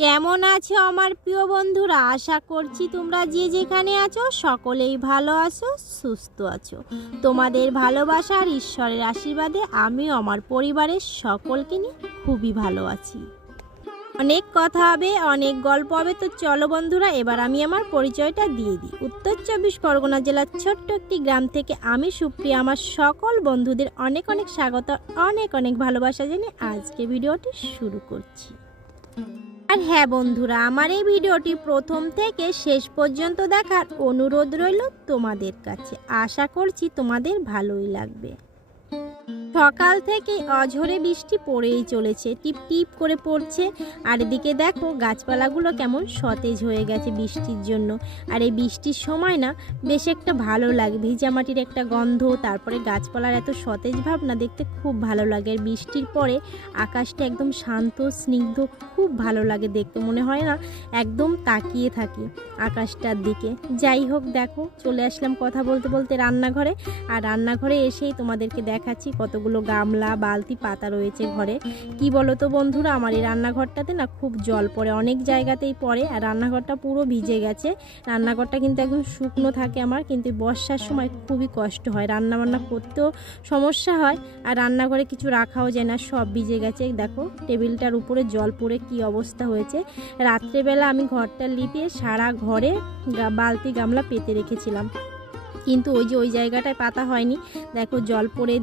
কেমন আছো আমার প্রিয় বন্ধুরা? আশা করছি তোমরা যে যেখানে আছো সকলেই ভালো আছো, সুস্থ আছো। তোমাদের ভালোবাসা আর ঈশ্বরের আশীর্বাদে আমিও আমার পরিবারের সকলকে নিয়ে খুবই ভালো আছি। অনেক কথা হবে, অনেক গল্প হবে, তো চলো বন্ধুরা এবার আমি আমার পরিচয়টা দিয়ে দিই। উত্তর 24 পরগনা জেলার ছোট্ট একটি গ্রাম থেকে আমি সুপ্রিয়া আমার সকল বন্ধুদের অনেক অনেক স্বাগত, অনেক অনেক ভালোবাসা জানিয়ে আজকে ভিডিওটি শুরু করছি। আর হ্যাঁ বন্ধুরা, আমার এই ভিডিওটি প্রথম থেকে শেষ পর্যন্ত দেখার অনুরোধ রইল তোমাদের কাছে। আশা করছি তোমাদের ভালোই লাগবে। সকাল থেকে অঝরে বৃষ্টি পড়েই চলেছে, টিপ টিপ করে পড়ছে। আর এদিকে দেখো গাছপালাগুলো কেমন সতেজ হয়ে গেছে বৃষ্টির জন্য। আর এই বৃষ্টির সময় না বেশ একটা ভালো লাগে, ভিজা মাটির একটা গন্ধ, তারপরে গাছপালার এত সতেজ ভাব না দেখতে খুব ভালো লাগে। আর বৃষ্টির পরে আকাশটা একদম শান্ত স্নিগ্ধ, খুব ভালো লাগে দেখতে, মনে হয় না একদম তাকিয়ে থাকি আকাশটার দিকে। যাই হোক, দেখো চলে আসলাম কথা বলতে বলতে রান্নাঘরে। আর রান্নাঘরে এসেই তোমাদেরকে দেখাচ্ছি কতগুলো গামলা বালতি পাতা রয়েছে ঘরে। কি বলো তো বন্ধুরা, আমার এই রান্নাঘরটাতে না খুব জল পড়ে, অনেক জায়গাতেই পড়ে। আর রান্নাঘরটা পুরো ভিজে গেছে। রান্নাঘরটা কিন্তু একদম শুকনো থাকে আমার, কিন্তু বর্ষার সময় খুবই কষ্ট হয়, রান্নাবান্না করতেও সমস্যা হয়। আর রান্নাঘরে কিছু রাখাও যায় না, সব ভিজে গেছে। দেখো টেবিলটার উপরে জল পড়ে কি অবস্থা হয়েছে। রাত্রেবেলা আমি ঘরটা লিপিয়ে সারা ঘরে বালতি গামলা পেতে রেখেছিলাম, কিন্তু ওই জায়গাটায় পাতা হয়নি। দেখো জল পড়ে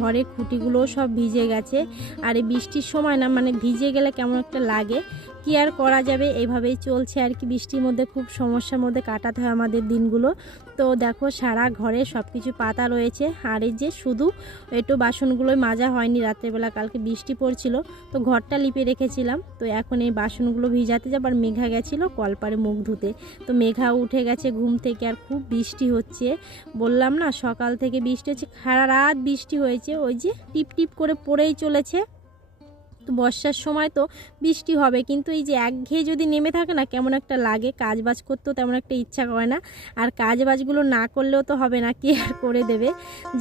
ঘরের খুঁটিগুলোও সব ভিজে গেছে। আর এই বৃষ্টির সময় না মানে ভিজে গেলে কেমন একটা লাগে, কি আর করা যাবে, এইভাবেই চলছে আর কি। বৃষ্টির মধ্যে খুব সমস্যার মধ্যে কাটাতে হয় আমাদের দিনগুলো। তো দেখো সারা ঘরে সব কিছু পাতা রয়েছে। আর এই যে শুধু একটু বাসনগুলোই মাজা হয়নি রাত্রেবেলা, কালকে বৃষ্টি পড়ছিল তো ঘরটা লিপে রেখেছিলাম। তো এখন এই বাসনগুলো ভিজাতে যাব। আর মেঘা গেছিলো কলপারে মুখ ধুতে, তো মেঘাও উঠে গেছে ঘুম থেকে। আর খুব বৃষ্টি হচ্ছে, বললাম না সকাল থেকে বৃষ্টি হচ্ছে, সারা রাত বৃষ্টি হয়েছে, ওই যে টিপ টিপ করে পড়েই চলেছে। তো বর্ষার সময় তো বৃষ্টি হবে, কিন্তু এই যে একঘেয়ে যদি নেমে থাকে না কেমন একটা লাগে, কাজ বাজ করতেও তেমন একটা ইচ্ছা করে না। আর কাজ বাজগুলো না করলেও তো হবে না, কে আর করে দেবে।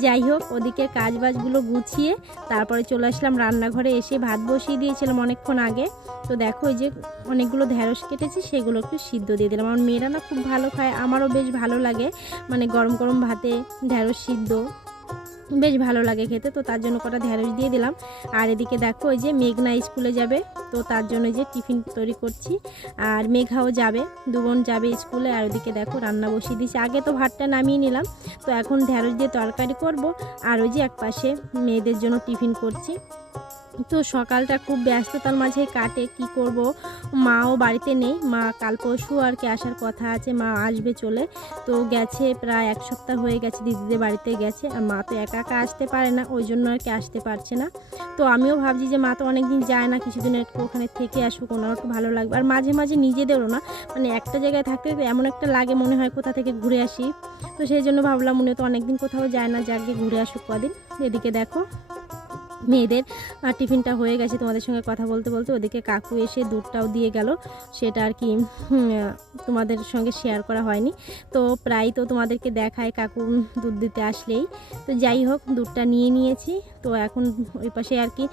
যাই হোক, ওদিকে কাজ বাজগুলো গুছিয়ে তারপরে চলে আসলাম রান্নাঘরে। এসে ভাত বসিয়ে দিয়েছিলাম অনেকক্ষণ আগে। তো দেখো এই যে অনেকগুলো ঢ্যাঁড়স কেটেছি, সেগুলো একটু সিদ্ধ দিয়ে দিলাম। আমার মেয়েরা না খুব ভালো খায়, আমারও বেশ ভালো লাগে, মানে গরম গরম ভাতে ঢ্যাঁড়স সিদ্ধ বেশ ভালো লাগে খেতে। তো তার জন্য কটা ঢ্যাঁড়স দিয়ে দিলাম। আর এদিকে দেখো ওই যে মেঘনা স্কুলে যাবে, তো তার জন্য যে টিফিন তৈরি করছি। আর মেঘাও যাবে, দুবোন যাবে স্কুলে। আর ওদিকে দেখো রান্না বসিয়ে দিয়েছি, আগে তো ভাতটা নামিয়ে নিলাম, তো এখন ঢ্যাঁড়স দিয়ে তরকারি করব। আর ওই যে একপাশে মেয়েদের জন্য টিফিন করছি। তো সকালটা খুব ব্যস্ততার মাঝে কাটে, কি করব, মাও বাড়িতে নেই, মা কাল পরশু আর কি আসার কথা আছে, মা আসবে চলে। তো গেছে প্রায় 1 সপ্তাহ হয়ে গেছে, দিদিদের বাড়িতে গেছে। আর মা তো একা একা আসতে পারে না, ওই জন্য আর কি আসতে পারছে না। তো আমিও ভাবছি যে মা তো অনেক দিন যায় না, কিছুদিন একটু ওখানে থেকে আসুক, ওনারও একটু ভালো লাগবে। আর মাঝে মাঝে নিজেদেরও না, মানে একটা জায়গায় থাকতে এমন একটা লাগে মনে হয় কোথা থেকে ঘুরে আসি। তো সেই জন্য ভাবলাম উনি তো অনেকদিন কোথাও যায় না, যাকে ঘুরে আসুক কদিন। এদিকে দেখো মেয়েদের টিফিনটা হয়ে গেছে, তোমাদের সঙ্গে কথা বলতে বলতে ওদিকে কাকু এসে দুধটাও দিয়ে গেল, সেটা আর কি তোমাদের সঙ্গে শেয়ার করা হয়নি। তো প্রায় তো তোমাদেরকে দেখায় কাকু দুধ দিতে আসলেই। তো যাই হোক, দুধটা নিয়ে নিয়েছি। তো এখন ওই পাশে আর কি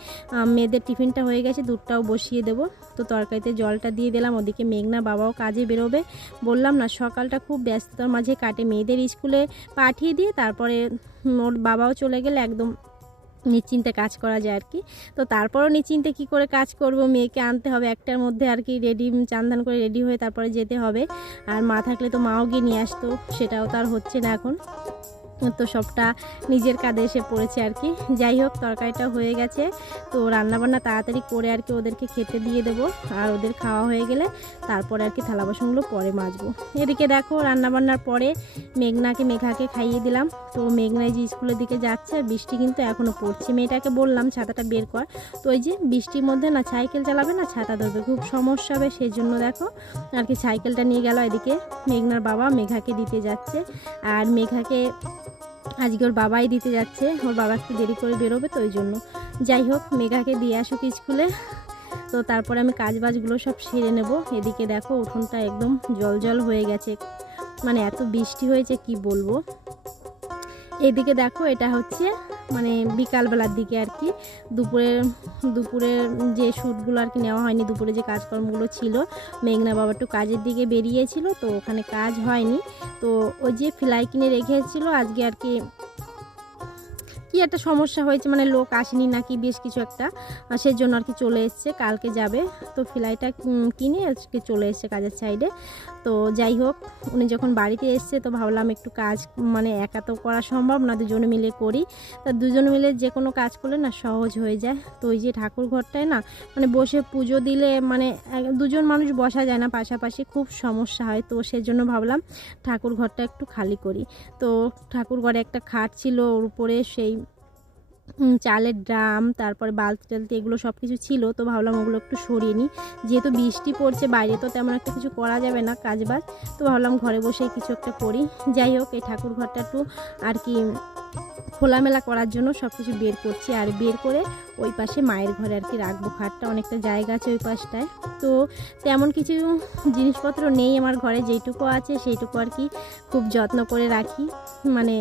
মেয়েদের টিফিনটা হয়ে গেছে, দুধটাও বসিয়ে দেবো। তো তরকারিতে জলটা দিয়ে দিলাম। ওদিকে মেঘনা বাবাও কাজে বেরোবে, বললাম না সকালটা খুব ব্যস্ততার মাঝে কাটে। মেয়েদের স্কুলে পাঠিয়ে দিয়ে তারপরে ওর বাবাও চলে গেলে একদম নিশ্চিন্তে কাজ করা যায় আর কি। তো তারপরও নিশ্চিন্তে কি করে কাজ করব, মেয়েকে আনতে হবে একটার মধ্যে আর কি, চান করে রেডি হয়ে তারপরে যেতে হবে। আর মা থাকলে তো মাও গিয়ে নিয়ে আসতো, সেটাও তো আর হচ্ছে না এখন। তো সবটা নিজের কাঁধে এসে পড়েছে আর কি। যাই হোক, তরকারিটা হয়ে গেছে, তো রান্নাবান্না তাড়াতাড়ি করে আর কি ওদেরকে খেতে দিয়ে দেবো। আর ওদের খাওয়া হয়ে গেলে তারপরে আর কি থালা বাসনগুলো পরে মাজবো। এদিকে দেখো রান্নাবান্নার পরে মেঘাকে খাইয়ে দিলাম। তো মেঘনায় যে স্কুলের দিকে যাচ্ছে, বৃষ্টি কিন্তু এখনও পড়ছে। মেয়েটাকে বললাম ছাতাটা বের কর, তো ওই যে বৃষ্টির মধ্যে না সাইকেল চালাবে না, ছাতা ধরবে, খুব সমস্যা হবে, সেই জন্য দেখো আর কি সাইকেলটা নিয়ে গেল। এদিকে মেঘনার বাবা মেঘাকে দিতে যাচ্ছে। আর মেঘাকে আজকে ওর বাবাই দিতে যাচ্ছে, ওর বাবা একটু দেরি করে বেরোবে, তো ওই জন্য। যাই হোক, মেঘাকে দিয়ে আসুক স্কুলে, তো তারপরে আমি কাজ বাজগুলো সব সেরে নেব। এদিকে দেখো উঠোনটা একদম জল হয়ে গেছে, মানে এত বৃষ্টি হয়েছে কি বলবো। এদিকে দেখো এটা হচ্ছে মানে বিকালবেলার দিকে আর কি। দুপুরে যে শ্যুটগুলো আর কি নেওয়া হয়নি, দুপুরে যে কাজকর্মগুলো ছিল, মেঘনা বাবা একটু কাজের দিকে বেরিয়েছিল, তো ওখানে কাজ হয়নি। তো ওই যে ফ্লাই কিনে রেখেছিল, আজকে আর কি কি একটা সমস্যা হয়েছে, মানে লোক আসেনি নাকি বেশ কিছু একটা, সেজন্য আর কি চলে এসছে, কালকে যাবে। তো ফ্লাইটা কিনে আজকে চলে এসছে কাজের সাইডে। তো যাই হোক, উনি যখন বাড়িতে এসছে তো ভাবলাম একটু কাজ, মানে একা তো করা সম্ভব না, দুজনে মিলে করি। তা দুজনে মিলে যে কোনো কাজ করলে না সহজ হয়ে যায়। তো ওই যে ঠাকুর ঘরটায় না মানে বসে পুজো দিলে মানে দুজন মানুষ বসা যায় না পাশাপাশি, খুব সমস্যা হয়। তো সেজন্য ভাবলাম ঠাকুর ঘরটা একটু খালি করি। তো ঠাকুর ঘরে একটা খাট ছিল, ওর উপরে সেই চালের ড্রাম, তারপরে বালতি টালতি এগুলো সব কিছু ছিল। তো ভাবলাম ওগুলো একটু সরিয়ে নিই, যেহেতু বৃষ্টি পড়ছে বাইরে তো তেমন একটা কিছু করা যাবে না কাজবাজ। তো ভাবলাম ঘরে বসেই কিছু একটা করি। যাই হোক, এই ঠাকুর ঘরটা একটু আর কি খোলামেলা করার জন্য সব কিছু বের করছি, আর বের করে ওই পাশে মায়ের ঘরে আর কি রাখবো খাটটা, অনেকটা জায়গা আছে ওই পাশটায়। তো তেমন কিছু জিনিসপত্র নেই আমার ঘরে, যেইটুকু আছে সেইটুকু আর কি খুব যত্ন করে রাখি। মানে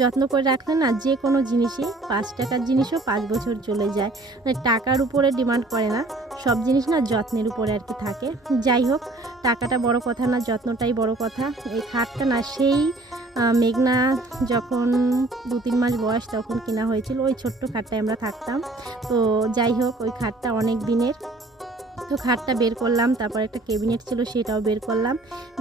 যত্ন করে রাখলে না যে কোনো জিনিসই, 5 টাকার জিনিসও 5 বছর চলে যায়। মানে টাকার উপরে ডিমান্ড করে না, সব জিনিস না যত্নের উপরে আর কি থাকে। যাই হোক, টাকাটা বড় কথা না, যত্নটাই বড় কথা। এই খাটটা না সেই মেঘনা যখন 2-3 মাস বয়স তখন কেনা হয়েছিল, ওই ছোট্ট খাটটায় আমরা থাকতাম। তো যাই হোক, ওই খাটটা অনেক দিনের। তো খাটটা বের করলাম, তারপর একটা ক্যাবিনেট ছিল সেটাও বের করলাম।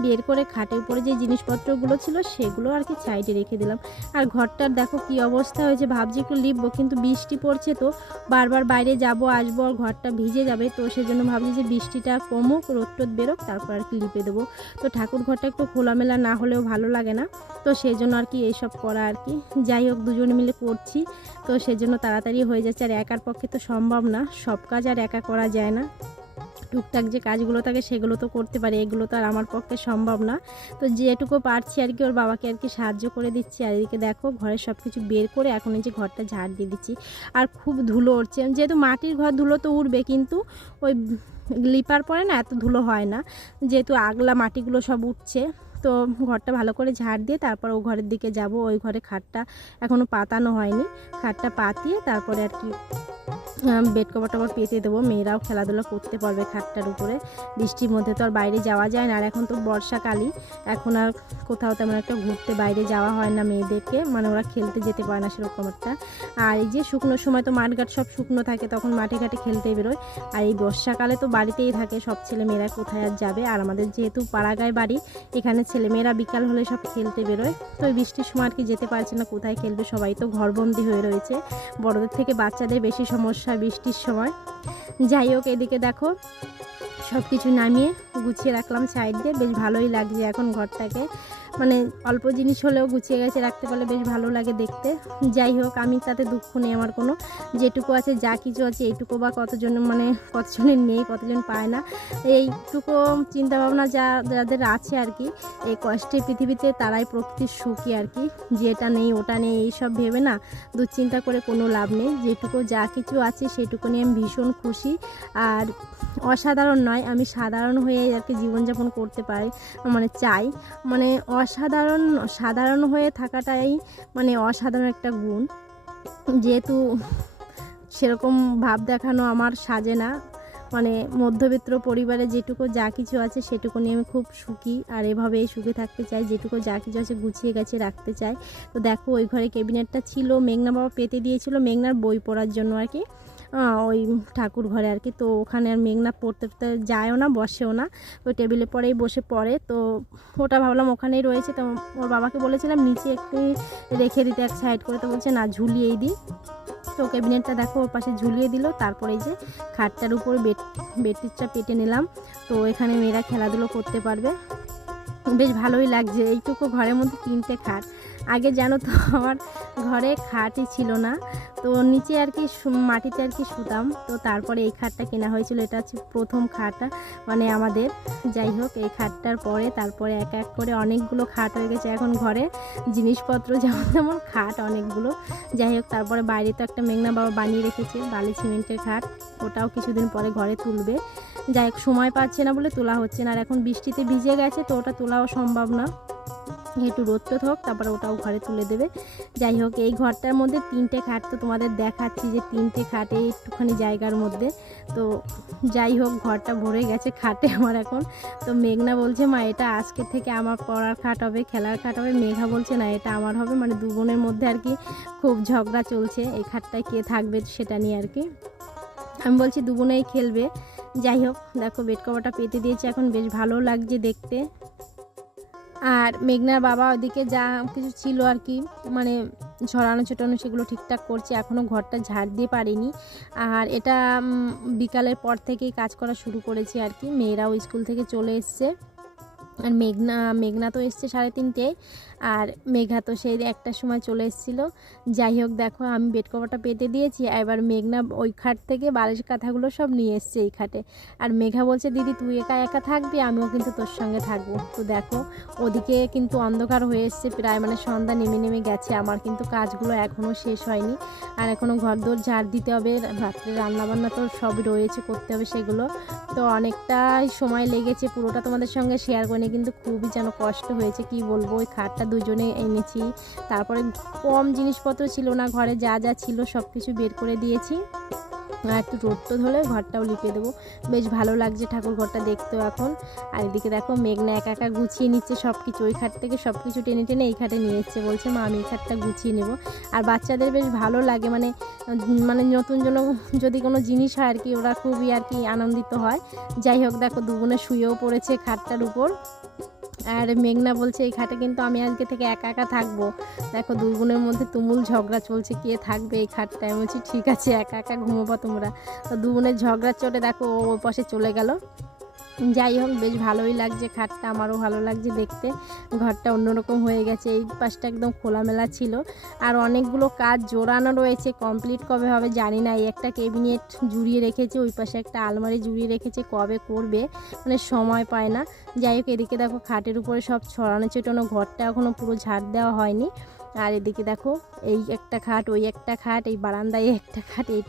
বের করে খাটের উপরে যে জিনিসপত্রগুলো ছিল সেগুলো আর কি সাইডে রেখে দিলাম। আর ঘরটার দেখো কি অবস্থা হয়েছে, ভাবছি একটু লিখবো, কিন্তু বৃষ্টি পড়ছে তো বারবার বাইরে যাব আসবো আর ঘরটা ভিজে যাবে। তো সেজন্য ভাবছি যে বৃষ্টিটা কমুক, রোদ টোদ বেরোক, তারপর আর কি লিপে দেবো। তো ঠাকুর ঘরটা একটু খোলামেলা না হলেও ভালো লাগে না, তো সেই জন্য আর কি এইসব করা আর কি। যাই হোক, দুজনে মিলে করছি, তো সেজন্য তাড়াতাড়ি হয়ে যাচ্ছে। আর একার পক্ষে তো সম্ভব না, সব কাজ আর একা করা যায় না। টুকটাক যে কাজগুলো থাকে সেগুলো তো করতে পারি, এগুলো তো আর আমার পক্ষে সম্ভব না। তো যেটুকু পারছি আর কি ওর বাবাকে আর কি সাহায্য করে দিচ্ছি। আর এদিকে দেখো ঘরের সব কিছু বের করে এখন এই যে ঘরটা ঝাড় দিয়ে দিচ্ছি। আর খুব ধুলো উঠছে, যেহেতু মাটির ঘর ধুলো তো উঠবে, কিন্তু ওই লিপার পরে না এত ধুলো হয় না, যেহেতু আগলা মাটিগুলো সব উঠছে। তো ঘরটা ভালো করে ঝাড় দিয়ে তারপর ও ঘরের দিকে যাব। ওই ঘরে খাটটা এখনও পাতানো হয়নি, খাটটা পাতিয়ে তারপরে আর কি বেড কভার টভার পেতে দেবো, মেয়েরাও খেলাধুলা করতে পারবে খাটটার উপরে। বৃষ্টির মধ্যে তো আর বাইরে যাওয়া যায় না, আর এখন তো বর্ষাকালই, এখন আর কোথাও তেমন একটা ঘুরতে বাইরে যাওয়া হয় না মেয়েদেরকে, মানে ওরা খেলতে যেতে পারে না সেরকম একটা। আর এই যে শুকনোর সময় তো মাঠঘাট সব শুকনো থাকে, তখন মাঠে ঘাটে খেলতে বেরোয়। আর এই বর্ষাকালে তো বাড়িতেই থাকে সব ছেলেমেয়েরা, কোথায় আর যাবে। আর আমাদের যেহেতু পাড়াগাঁয় বাড়ি, এখানে ছেলেমেয়েরা বিকাল হলে সব খেলতে বেরোয়। তো এই বৃষ্টির সময় আর কি যেতে পারছে না, কোথায় খেলবে, সবাই তো ঘরবন্দি হয়ে রয়েছে। বড়দের থেকে বাচ্চাদের বেশি সমস্যা বৃষ্টির সময়। যাই হোক, এদিকে দেখো সব কিছু নামিয়ে গুছিয়ে রাখলাম সাইড দিয়ে, বেশ ভালোই লাগছে এখন ঘরটাকে। মানে অল্প জিনিস হলেও গুছিয়ে গেছে, রাখতে পারলে বেশ ভালো লাগে দেখতে। যাই হোক, আমি তাতে দুঃখ নেই আমার কোনো, যেটুকু আছে যা কিছু আছে এইটুকু বা কতজনের নেই, কতজন পায় না। এইটুকু চিন্তাভাবনা যাদের আছে আর কি, এই কষ্টের পৃথিবীতে তারাই প্রকৃতির সুখী আর কি। যেটা নেই ওটা নেই এইসব ভেবে না দুশ্চিন্তা করে কোনো লাভ নেই। যেটুকু যা কিছু আছে সেটুকু নিয়ে আমি ভীষণ খুশি। আর অসাধারণ নয়, আমি সাধারণ হয়ে আর কি জীবনযাপন করতে পারি, মানে চাই। মানে সাধারণ হয়ে থাকাটাই মানে অসাধারণ একটা গুণ। যেহেতু সেরকম ভাব দেখানো আমার সাজে না, মানে মধ্যবিত্ত পরিবারে যেটুকু যা কিছু আছে সেটুকু নিয়ে আমি খুব সুখী, আর এভাবেই সুখে থাকতে চাই। যেটুকু যা কিছু আছে গুছিয়ে গেছে রাখতে চাই। তো দেখো ওই ঘরে ক্যাবিনেটটা ছিল, মেঘনা বাবা পেতে দিয়েছিল মেঘনার বই পড়ার জন্য আর কি, ওই ঠাকুর ঘরে আর কি। তো ওখানে আর মেঘনা পড়তে যায়ও না, বসেও না, ওই টেবিলে পরেই বসে পড়ে। তো ওটা ভাবলাম ওখানেই রয়েছে, তো ওর বাবাকে বলেছিলাম নিচে একটু রেখে দিতে এক সাইড করে, তো বলছে না ঝুলিয়েই দিই। তো ক্যাবিনেটটা দেখো ওর পাশে ঝুলিয়ে দিল। তারপরে যে খাটটার উপর বেডটিটা পেতে নিলাম, তো এখানে মেয়েরা খেলাধুলো করতে পারবে, বেশ ভালোই লাগছে। এইটুকু ঘরের মধ্যে 3টে খাট, আগে জানো তো আমার ঘরে খাটই ছিল না, তো নিচে আর কি মাটিতে আর কি শুতাম। তো তারপরে এই খাটটা কেনা হয়েছিল, এটা হচ্ছে প্রথম খাটটা মানে আমাদের। যাই হোক, এই খাটটার পরে তারপরে এক এক করে অনেকগুলো খাট হয়ে গেছে এখন ঘরে, জিনিসপত্র যেমন তেমন খাট অনেকগুলো। যাই হোক, তারপরে বাইরে তো একটা মেঘনা বাবা বানিয়ে রেখেছে বালি সিমেন্টের খাট, ওটাও কিছুদিন পরে ঘরে তুলবে। যাই হোক, সময় পাচ্ছে না বলে তোলা হচ্ছে না, আর এখন বৃষ্টিতে ভিজে গেছে তো ওটা তোলাও সম্ভব না। একটু রোদ হোক, তারপরে ওটাও ঘরে তুলে দেবে। যাই হোক, এই ঘরটার মধ্যে 3টে খাট, তো তোমাদের দেখাচ্ছি যে 3টে খাটে একটুখানি জায়গার মধ্যে। তো যাই হোক, ঘরটা ভরে গেছে খাটে আমার এখন। তো মেঘনা বলছে মা এটা আজকে থেকে আমার পড়ার খাট হবে, খেলার খাট হবে। মেঘা বলছে না এটা আমার হবে, মানে দু বোনের মধ্যে আর কি খুব ঝগড়া চলছে এই খাটটায় কে থাকবে সেটা নিয়ে আর কি। আমি বলছি দু বোনেই খেলবে। যাই হোক, দেখো বেড কভারটা পেতে দিয়েছে, এখন বেশ ভালো লাগছে দেখতে। আর মেঘনার বাবা ওদিকে যা কিছু ছিল আর কি, মানে ছড়ানো ছোটানো সেগুলো ঠিকঠাক করছে, এখনও ঘরটা ঝাড় দিয়ে পারিনি। আর এটা বিকালের পর থেকেই কাজ করা শুরু করেছি আর কি। মেয়েরাও স্কুল থেকে চলে এসছে, আর মেঘনা তো এসছে 3:30, আর মেঘা তো সেই 1টার সময় চলে এসেছিলো। যাই হোক, দেখো আমি বেড কভারটা পেতে দিয়েছি, এবার মেঘনা ওই খাট থেকে বালিশ কাঁথাগুলো সব নিয়ে এসছে এই খাটে। আর মেঘা বলছে দিদি তুই একা একা থাকবি, আমিও কিন্তু তোর সঙ্গে থাকবো। তো দেখো ওদিকে কিন্তু অন্ধকার হয়ে এসছে প্রায়, মানে সন্ধ্যা নেমে গেছে। আমার কিন্তু কাজগুলো এখনও শেষ হয়নি, আর এখনও ঘরদোর ঝাড় দিতে হবে, রাত্রে রান্নাবান্না তো সবই রয়েছে, করতে হবে সেগুলো। তো অনেকটাই সময় লেগেছে, পুরোটা তোমাদের সঙ্গে শেয়ার করিনি, কিন্তু খুবই যেন কষ্ট হয়েছে কি বলবো। ওই খাটটা দুজনে এনেছি, তারপরে কম জিনিসপত্র ছিল না ঘরে, যা যা ছিল সব কিছু বের করে দিয়েছি। আর একটু রোদ হলে ঘরটাও লিপে দেবো, বেশ ভালো লাগছে ঠাকুর ঘরটা দেখতেও এখন। আর এদিকে দেখো মেঘনা একা একা গুছিয়ে নিচ্ছে সব কিছু, ওই খাট থেকে সব কিছু টেনে টেনে এই খাটে নিয়ে এসছে, বলছে মা আমি এই খাটটা গুছিয়ে নেব। আর বাচ্চাদের বেশ ভালো লাগে, মানে নতুন যদি কোনো জিনিস হয় আর কি, ওরা খুবই আর কি আনন্দিত হয়। যাই হোক, দেখো দু বোনে শুয়েও পড়েছে খাটটার উপর। আর মেঘনা বলছে এই খাটে কিন্তু আমি আজকে থেকে একা একা থাকবো। দেখো দুই বোনের মধ্যে তুমুল ঝগড়া চলছে কে থাকবে এই খাটটায়। আমি বলছি ঠিক আছে একা একা ঘুমোবো তোমরা। তো দু বোনের ঝগড়ার চোটে দেখো ও ওই পাশে চলে গেল। যাই হোক, বেশ ভালোই লাগছে খাটটা, আমারও ভালো লাগছে দেখতে। ঘরটা অন্যরকম হয়ে গেছে, এই পাশটা একদম খোলামেলা ছিল। আর অনেকগুলো কাজ জোড়ানো রয়েছে, কমপ্লিট কবে হবে জানি না। এই একটা ক্যাবিনেট জুড়িয়ে রেখেছে, ওই পাশে একটা আলমারি জুড়িয়ে রেখেছে, কবে করবে মানে সময় পায় না। যাই হোক, এদিকে দেখো খাটের উপরে সব ছড়ানো ছিটানো, ঘরটা এখনও পুরো ঝাড় দেওয়া হয়নি। আর এদিকে দেখো এই একটা খাট, ওই একটা খাট, এই বারান্দায় একটা খাট, এই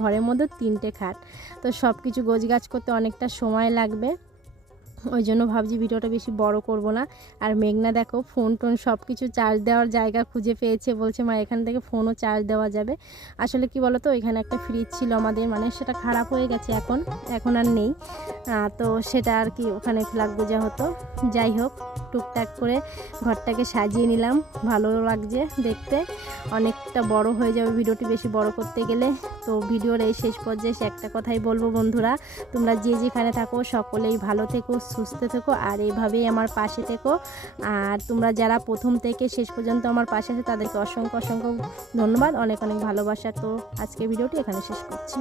ঘরের মধ্যে 3টে খাট। তো সব কিছু গোছগাছ করতে অনেকটা সময় লাগবে, ওই জন্য ভাবছি ভিডিওটা বেশি বড় করব না। আর মেঘনা দেখো ফোন টোন সব কিছু চার্জ দেওয়ার জায়গা খুঁজে পেয়েছে, বলছে মা এখান থেকে ফোনও চার্জ দেওয়া যাবে। আসলে কি বলো তো, এখানে একটা ফ্রিজ ছিল আমাদের, মানে সেটা খারাপ হয়ে গেছে এখন আর নেই। তো সেটা আর কি ওখানে ফ্ল্যাগ বোঝা হতো। যাই হোক, টুকটাক করে ঘরটাকে সাজিয়ে নিলাম, ভালো লাগছে দেখতে। অনেকটা বড় হয়ে যাবে ভিডিওটি বেশি বড় করতে গেলে। তো ভিডিওর এই শেষ পর্যায়ে একটা কথাই বলবো বন্ধুরা, তোমরা যে যেখানে থাকো সকলেই ভালো থেকো, সুস্থ থেকো, আর এইভাবেই আমার পাশে থেকো। আর তোমরা যারা প্রথম থেকে শেষ পর্যন্ত আমার পাশে আছে তাদেরকে অসংখ্য ধন্যবাদ, অনেক ভালোবাসা। তো আজকে ভিডিওটি এখানে শেষ করছি।